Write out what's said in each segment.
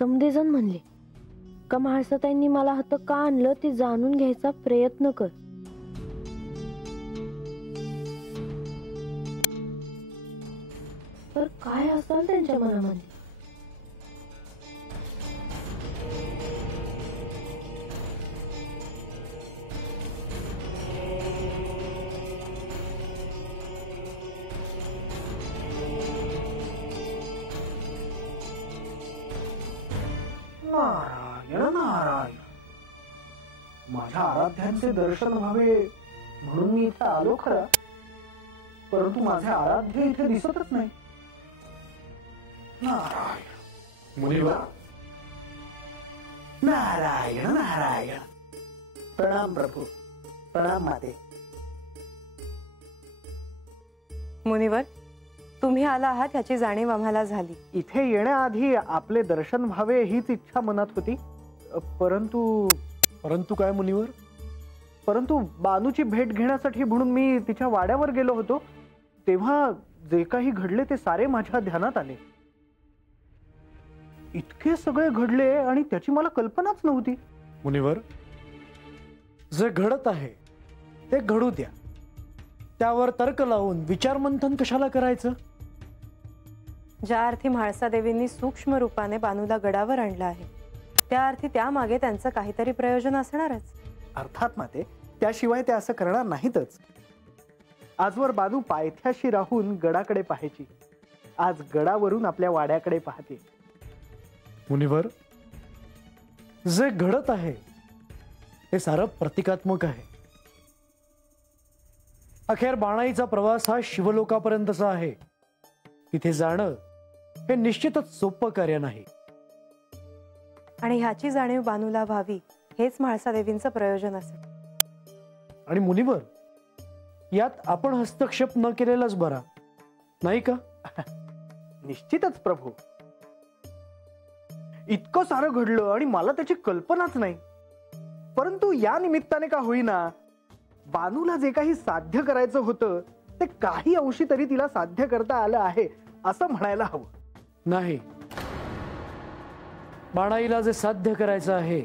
समदेजण म्हणले का म्हाळसाताईंनी मला हात का आणलं ते जाणून घ्यायचा प्रयत्न कर. तर काय असेल त्यांच्या मनामध्ये? नारायण नारायण, माझ्या आराध्यांचे दर्शन व्हावे म्हणून मी इथे आलो खरा, परंतु माझे आराध्य इथे दिसतच नाही. नारायण मुनिवर, नारायण नारायण. प्रणाम प्रभू, प्रणाम माते. मुनिवर, तुम्ही आला आहात याची जाणीव आम्हाला झाली. इथे येण्याआधी आपले दर्शन व्हावे हीच इच्छा मनात होती, परंतु काय मुनिवर? परंतु बानूची भेट घेण्यासाठी म्हणून मी तिच्या वाड्यावर गेलो होतो, तेव्हा जे काही घडले ते सारे माझ्या ध्यानात आले. इतके सगळे घडले आणि त्याची मला कल्पनाच नव्हती. मुनिवर, जे घडत आहे ते घडू द्या. त्यावर तर्क लावून विचारमंथन कशाला करायचं? ज्या अर्थी म्हाळसा देवींनी सूक्ष्म रूपाने बानूला गडावर आणलं आहे, त्या अर्थी त्यामागे त्यांचं काहीतरी प्रयोजन असणारच. अर्थात माते, त्याशिवाय ते असं करणार नाहीतच. आजवर बानू पायथ्याशी राहून गडाकडे पाहायची, आज गडावरून आपल्या वाड्याकडे पाहते. मुनिवर, जे घडत आहे ते सारं प्रतिकात्मक आहे. अखेर बाणाईचा प्रवास हा शिवलोकापर्यंतचा आहे. तिथे जाणं हे निश्चितच सोपं कार्य नाही. आणि ह्याची जाणीव बानूला व्हावी हेच म्हाळसा देवींचं प्रयोजन असेल. आणि मुनिवर, यात आपण हस्तक्षेप न केलेलाच बरा, नाही का? निश्चितच प्रभू. इतकं सारं घडलं आणि मला त्याची कल्पनाच नाही. परंतु या निमित्ताने का होईना बानूला जे काही साध्य करायचं होतं ते काही अंशी तरी तिला साध्य करता आलं आहे असं म्हणायला हवं. नाही, बाणाईला जे साध्य करायचं आहे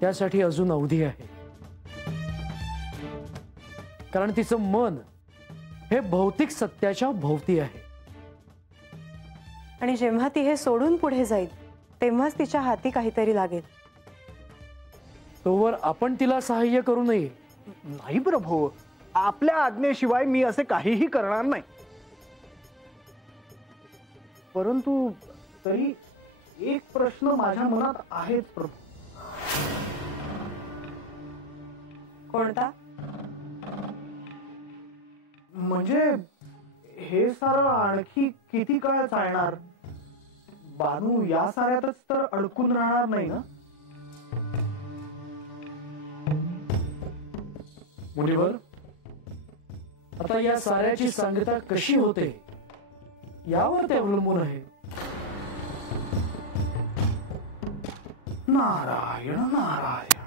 त्यासाठी अजून अवधी आहे. कारण तिचं मन हे भौतिक सत्याच्या भोवती आहे. आणि जेव्हा ती हे सोडून पुढे जाईल तेव्हाच तिच्या हाती काहीतरी लागेल. तोवर आपण तिला सहाय्य करू नये. नाही प्रभू, आपल्या आज्ञेशिवाय मी असे काहीही करणार नाही. परंतु तरी एक प्रश्न माझ्या मनात आहेच प्रभू. कोणता? म्हणजे हे सारं आणखी किती काळ चालणार? बानू या साऱ्यातच तर अडकून राहणार नाही ना? मुनिवर, आता या साऱ्याची सांगता कशी होते यावर ते अवलंबून आहे. नारायण नारायण,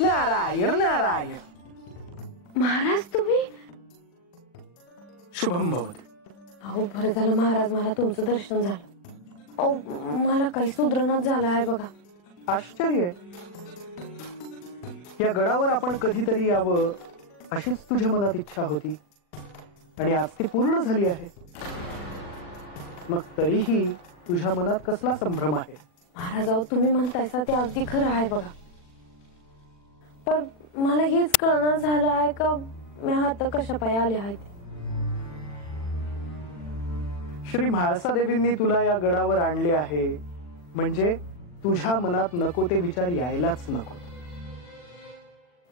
नारायण नारायण. महाराज तुम्ही? शुभम भवती. अहो बरं झालं महाराज, मला तुमचं दर्शन झालं. अहो मला काही सुधरणाच झाला आहे बघा. आश्चर्य. या गडावर आपण कधीतरी यावं अशीच तुझ्या मनात इच्छा होती आणि आज ती पूर्ण झाली आहे. मग तरीही तुझ्या मनात कसला संभ्रम आहे? महाराज, अहो तुम्ही म्हणतायसा ते अगदी खरं आहे बघा, पण मला हेच कळणार झालं आहे का मी हात कशा पाय आले आहेत. श्री म्हाळसा देवींनी तुला या गडावर आणले आहे म्हणजे तुझ्या मनात नको ते विचार यायलाच नको.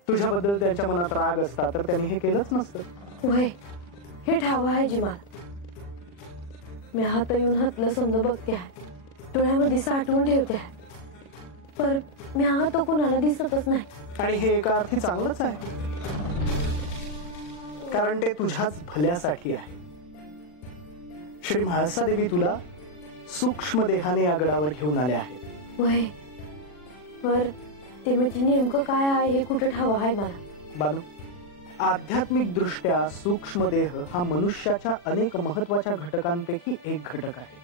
तुझ्याबद्दल त्यांच्या मनात राग असता तर त्यांनी हे केलंच नसतं. वय हे ठाव आहे जी मला. मी हात येऊन हातलं समजा बघते आहे, डोळ्यामध्ये साठवून ठेवते आहे, पण मी हात कोणाला दिसतच नाही. आणि हे एका अर्थी चांगलंच आहे, कारण ते तुझ्याच भल्यासाठी आहे. श्री म्हाळसा देवी तुला सूक्ष्म देहाने या गडावर घेऊन आले आहेत. वय पर ते म्हणजे नेमकं काय आहे हे कुठे ठाव आहे मला. बानू, आध्यात्मिक दृष्ट्या सूक्ष्म देह हा मनुष्याच्या अनेक महत्वाच्या घटकांपैकी एक घटक आहे.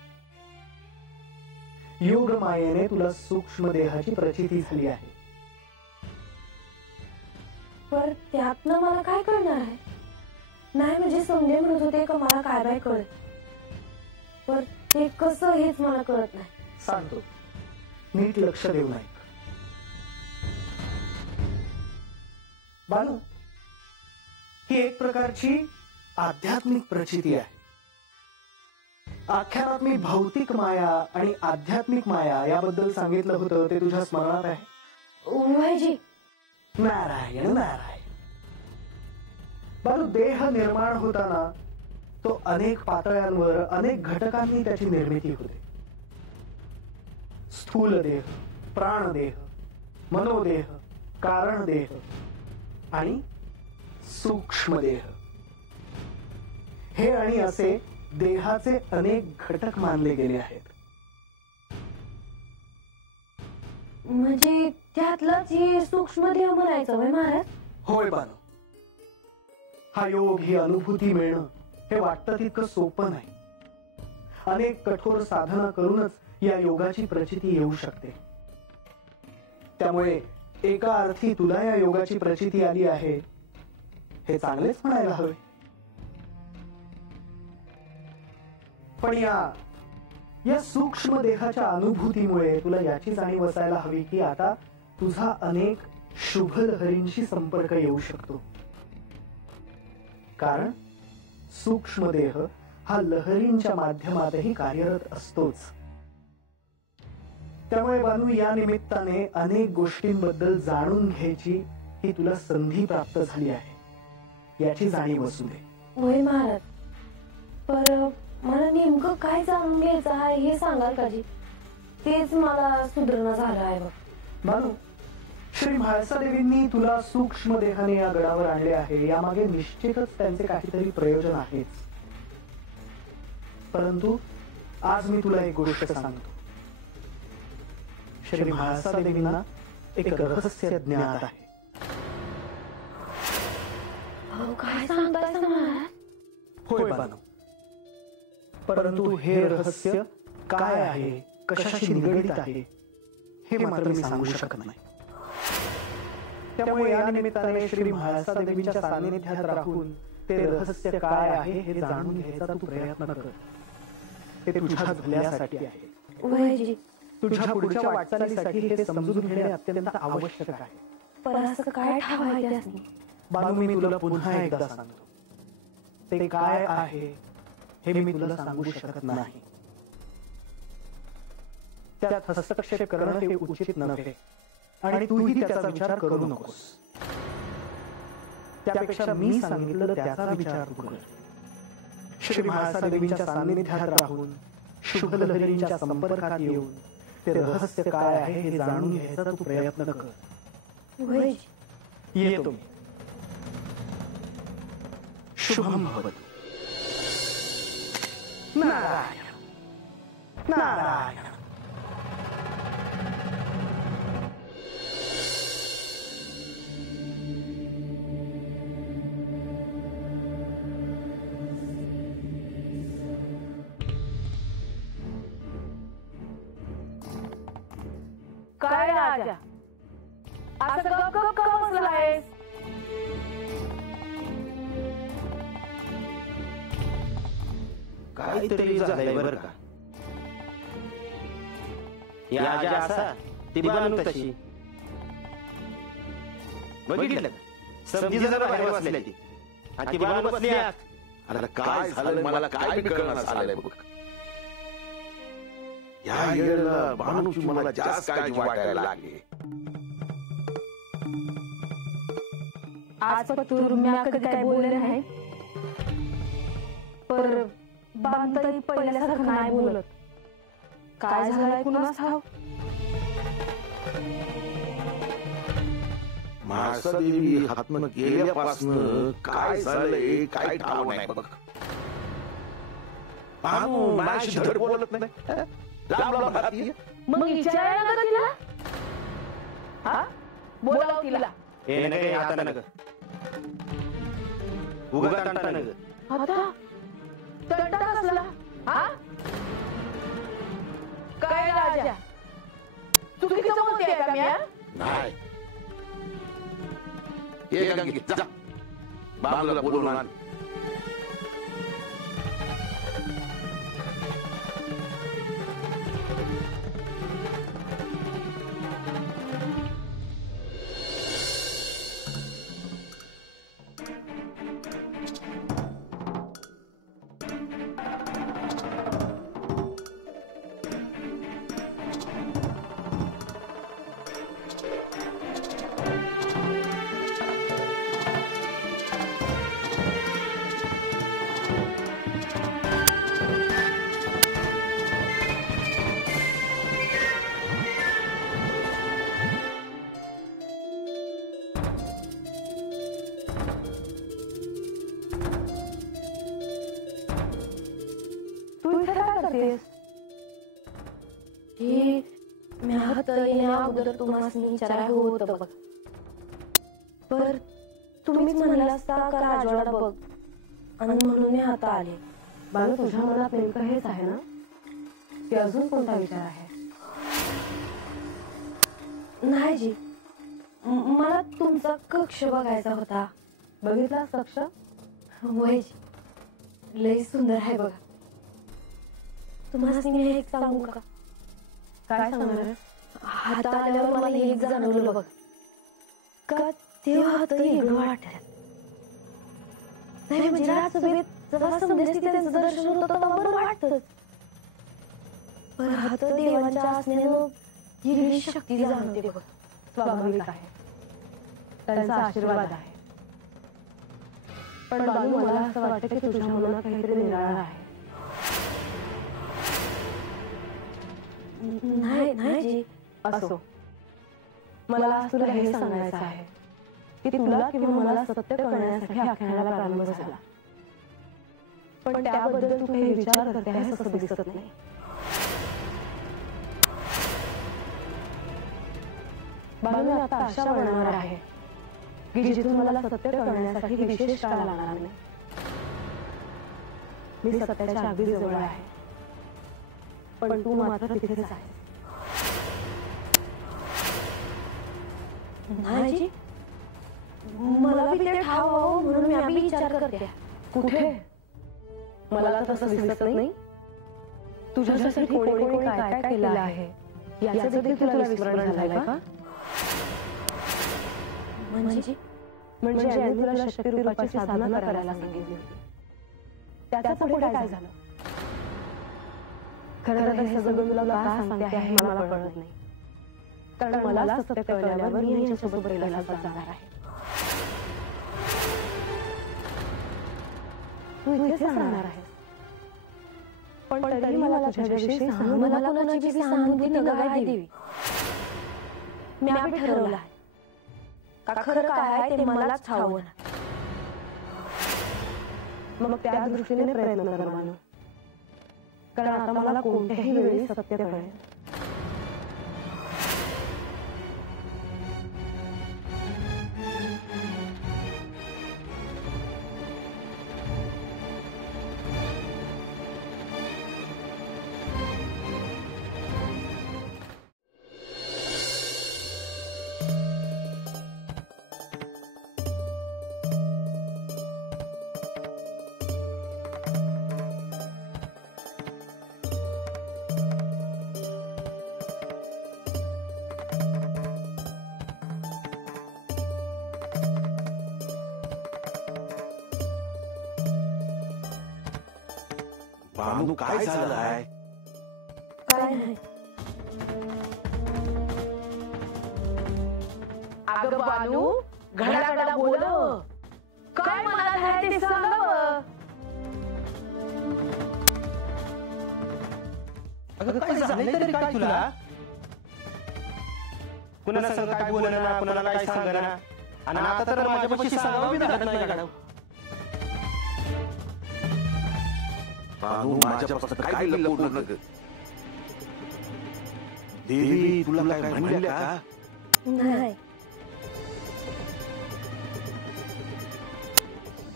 योग मायेने तुला सूक्ष्म देहाची प्रचिती झाली आहे. पर त्यातनं मला काय कळणार आहे? नाही म्हणजे समजे म्हणत होते का मला काय बाय कळत, पर ते कसं हेच मला कळत नाही. सांगतो, नीट लक्ष देऊ नये. बानू, ही एक प्रकारची आध्यात्मिक प्रचिती आहे. आख्यानात मी भौतिक माया आणि आध्यात्मिक माया याबद्दल सांगितलं होतं, ते तुझ्या स्मरणात आहे? उभयजी, नारायण नारायण. बानू, देह निर्माण होताना तो अनेक पातळ्यांवर अनेक घटकांनी त्याची निर्मिती होते. स्थूल देह, प्राणदेह, मनोदेह, कारणदेह आणि सूक्ष्म देह, हे आणि असे देहाचे अनेक घटक मानले गेले आहेत. म्हणजे त्यातलंच हे सूक्ष्म देह म्हणायचं वय महाराज? होय बानू, हा योग, ही अनुभूती मिळणं हे वाटतं तितकं सोपं नाही. अनेक कठोर साधना करूनच या योगाची प्रचिती येऊ शकते. त्यामुळे एका अर्थी तुला या योगाची प्रचिती आली आहे हे चांगलेच म्हणायला हवे. पण या सूक्ष्म देहाच्या अनुभूतीमुळे तुला याची जाणीव असायला हवी की आता तुझा अनेक शुभ लहरींशी संपर्क येऊ शकतो. कारण सूक्ष्म देह हा लहरींच्या माध्यमातही कार्यरत असतोच. त्यामुळे बानू, या निमित्ताने अनेक गोष्टींबद्दल जाणून घ्यायची ही तुला संधी प्राप्त झाली आहे, याची जाणीव असू दे. वय महाराज, पर मला नेमकं काय जाणून घ्यायचं आहे हे सांगाल का जी? तेच मला सुधारणा झालं आहे बघ. बानू, श्री म्हाळसादेवींनी तुला सूक्ष्म देहाने या गडावर आणले आहे, यामागे निश्चितच त्यांचे काहीतरी प्रयोजन आहेच. परंतु आज मी तुला एक गोष्ट सांगतो. श्री म्हाळसादेवींना एक रहस्य ज्ञात आहे. काय सांगताय महाराज? होय बानू, परंतु हे रहस्य काय आहे, कशाशी निगडित आहे, हे मात्र मी सांगू शकत नाही. त्यामुळे या निमित्ताने श्री म्हाळसादेवींच्या सान्निध्यात राहून ते रहस्य काय आहे हे जाणून घ्यायचा तू प्रयत्न कर. ते तुझ्या भल्यासाठी आहे. वयजी, तुझ्या पुढच्या वाटचालीसाठी हे समजून घेणे अत्यंत आवश्यक आहे. पर असं काय ठावायचं त्यासनी? बानू, मी तुला पुन्हा एकदा सांगतो, ते काय आहे हे मी तुला सांगू शकत नाही. त्यात हस्तक्षेप करणं हे उचित नव्हे आणि तूही त्याचा विचार करू नकोस. त्यापेक्षा मी सांगितलं त्याचा विचार तू कर. श्री म्हाळसादेवींच्या सान्निध्यात राहून शुभ लहरींच्या संपर्कात येऊन ते रहस्य काय आहे हे जाणून घ्यायचा तू प्रयत्न कर. वयजी, येतो मी. शुभम भवतु. नारायण नारायण. काय राजा असं गप गप का बसलायस? काहीतरी झालंय बरं का. या आजा असा ती बानू तशी बघितलं का? समजी जरा बाहेर बसल्या ती आणि ती बानू बसली आत. अरे काय झालं मला काय कळणार झालंय बघ. या येळेला बानूची मला जास्त काळजी वाटायला लागली. आज पतूर मी कधी काय बोलले नाही, पर बांधताही पहिल्यासारखं नाही बोलत. काय झालंय कुणास ठाव? म्हाळसादेवी हातनं गेल्यापासनं काय झालंय काय ठाव नाही बघ. बानू माझ्याशी धड बोलत नाही, लांब लांब राहतीये. मग विचारायला का तिला? हा, बोलाव तिला. हे नका आता नका. उगा तंटा नग. आता तंटा कसला? हा काय राजा चुकीचं बोलतेय का मी? नाही ये गंगे जा बांगला बोलून आण. हे मी हात येण्या अगोदर तुम्हाला विचारायला होतं बघ. पर तुम्हीच म्हणला असता का राजवाडा बघ आणि म्हणून मी आता आले. बाळू, तुझ्या मनात नेमकं हेच आहे ना की अजून कोणता विचार आहे? नाही जी, मला तुमचा कक्ष बघायचा होता. बघितलास कक्ष? होय जी, लय सुंदर आहे बघा. तुम्हाला मी एक सांगू का? काय सांगणार? हात आल्यावर मला एक जाणवलं बघ का तेव्हा हात वेगळं वाटत नाही. म्हणजे राजसभेत जेव्हा समजेस त्यांचं दर्शन होतं तेव्हा बरं वाटतंच. पण हात देवांच्या असण्यानं वेगळी शक्ती जाणवते बघ. स्वाभाविक आहे, त्यांचा आशीर्वाद आहे. पण बाळू, मला असं वाटतं की तुझ्या मनात काहीतरी निराळं आहे. नाही नाही जी. असो, मला आज तुला हे सांगायचं आहे की तुला किंवा मला सत्य कळण्यासाठी आख्यानाला प्रारंभ झाला. पण त्याबद्दल तू काही विचार करते आहेस असं दिसत नाही. बाळू, मी आता आशा बनवणार आहे की जिथून मला सत्य कळण्यासाठी विशेष काळ लागणार नाही. मी सत्याच्या अगदी जवळ आहे, पण तू मात्र तिथेच आहे. नाही जी, मला बी ते ठाव म्हणून मी आम्ही विचार करते. कुठे? मला तर तसं दिसत नाही. तुझ्यासाठी कोणी कोणी काय काय केलं आहे याचं देखील तुला विस्मरण झालंय का? म्हणजे यांनी तुला शक्तिरूपाची साधना करायला सांगितली. त्याचं पुढे काय झालं? खरं हे सगळं तुला का सांगते आहे मला कळत नाही. कारण मला सत्य कळल्यावर मी यांच्यासोबत कैलासात जाणार आहे. तू इथेच राहणार आहेस, पण तरी मला तुझ्याविषयी मला कोणाची सहानुभूती नगाय देवी. मी आम्ही ठरवलं आहे का खरं काय आहे ते मलाच ठाऊक आहे. मग त्या दृष्टीने प्रयत्न कर मानू, कारण आता मला कोणत्याही वेळी सत्य कळेल. बानू, काय झालं आहे? काय नाही. अगं बानू, घडाघडा बोल. काय मनात आहे ते सांगावं. अगं काय झालंय तरी काय तुला? कुणाला संग काय बोलणं, कुणाला काय सांगणं, आणि आता तर माझ्यापाशी सांगावं बी लागत नाही गाडव. बानू, माझ्यापासून काय लपवू नका. देवी तुला काय म्हणल्या का? नाही.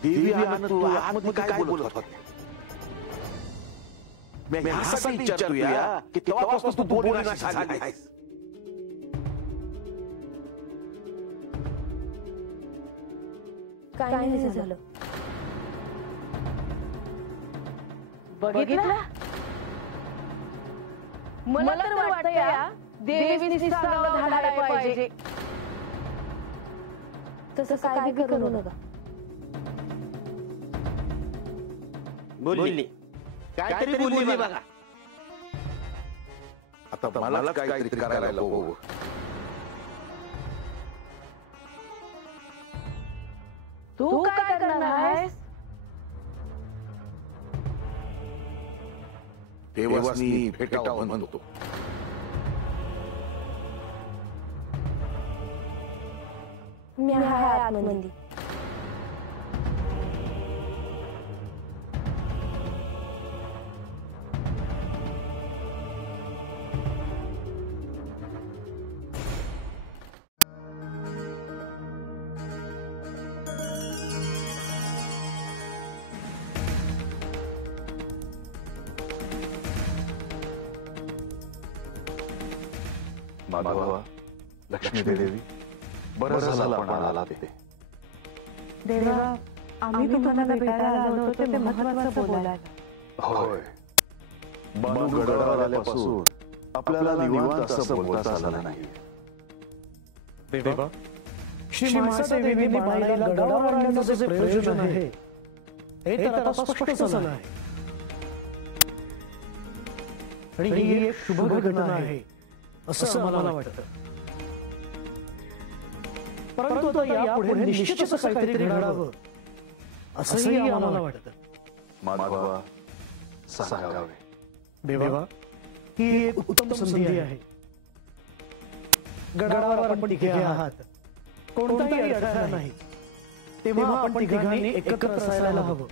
देवी आणि तू आतमध्ये काय बोलत होता? मी ह्यासाठी विचारतोय की तेव्हापासून तू बोलणं झाली आहेस. काय नाही झालं. बघितलं? मला तर वाटतं या देवीने चांगलं धाडायला पाहिजे. तसं काय करू नका. बोलली काहीतरी बोलली बघा. आता मला काहीतरी करायला हवं. तू काय करणार आहेस? देवासनी भेटावं म्हणतो. मी आहे आतमध्ये. माधवा, लक्ष्मी देवी, बरं झालं आपण आला ते. देवा, आम्ही तुम्हाला भेटायला आलो होतो ते महत्त्वाचं बोलायला. होय, बानू गडावर आल्यापासून आपल्याला निवांत असं बोलता आलं नाही. देवा, श्री महादेवीने बाणाला गडावर आणण्याचं जे प्रयोजन आहे हे तर आता स्पष्ट झालं आहे. आणि ही एक शुभ घटना आहे असं आम्हाला वाटतं. परंतु आता यापुढे निश्चितच काहीतरी घडावं असंही आम्हाला वाटतं. माधवा, सांगावे. देवा, ही एक उत्तम संधी आहे. गडावर आपण तिघे आहात, कोणताही अडथळा नाही. तेव्हा आपण तिघांनी एकत्र असायला हवं.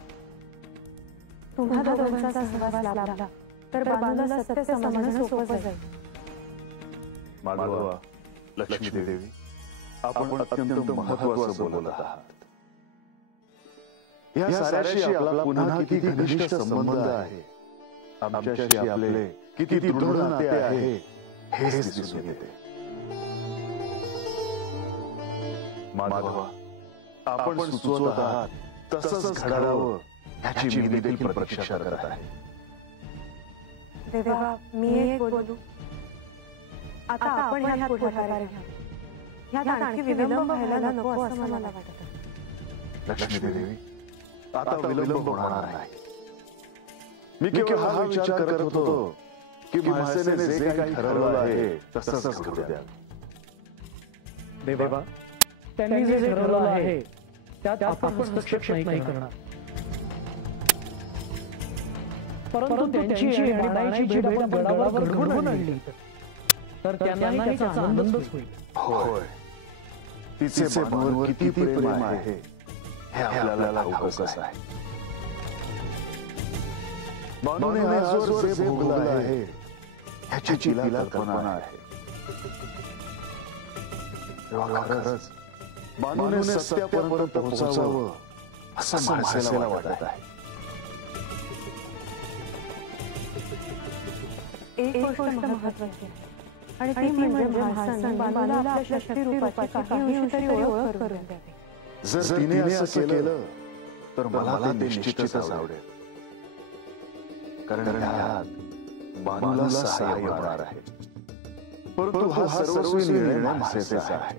तुम्हा दोघांचा सहवास लाभला तर बानूला सत्य समजणं सोपं जाईल. माधवा, लक्ष्मी देवी, आपण अत्यंत महत्त्वाचं बोलत आहात. या साऱ्याशी आपला पुन्हा किती घनिष्ठ संबंध आहे, आमच्याशी आपले किती दृढ नाते आहे हेच दिसून येते. माधवा, आपण सुचवत आहात तसंच घडावं ह्याची मी देखील प्रतीक्षा करत आहे. देवा, मी एक बोलू. आता आपण ह्यात पुढाकार घ्या. ह्यात आणखी विलंब व्हायला नको असं मला वाटतं. लक्ष्मी देवी, आता विलंब होणार नाही. मी केवळ हा विचार करत होतो की म्हाळसेने जे काही ठरवलं आहे तसंच घडू द्या. देवा, त्यांनी जे ठरवलं आहे त्यात आपण हस्तक्षेप नाही करणार. परंतु त्यांची आणि बाणाची भेट आपण गडावर घडवून आणली तर त्यांनाही त्याचा आनंदच होईल. होय, तिचे बाणूवर किती प्रेम आहे हे आपल्याला ठाऊकच आहे. बाणूने आजवर जे भोगलं आहे ह्याची तिला कल्पना आहे. तेव्हा खरंच बाणूने सत्यापर्यंत पोहोचावं असं म्हाळसेला वाटत आहे. एक गोष्ट महत्त्वाची आहे आणि ती म्हणजे म्हाळसांनी बानूला आपल्या शक्तिरूपाची काही अंशी तरी ओळख करून द्यावी. जर तिने असं केलं तर मला ते निश्चितच आवडेल. कारण ह्यात बानूला सहाय्य होणार आहे. परंतु हा सर्वस्वी निर्णय म्हाळसेचा आहे.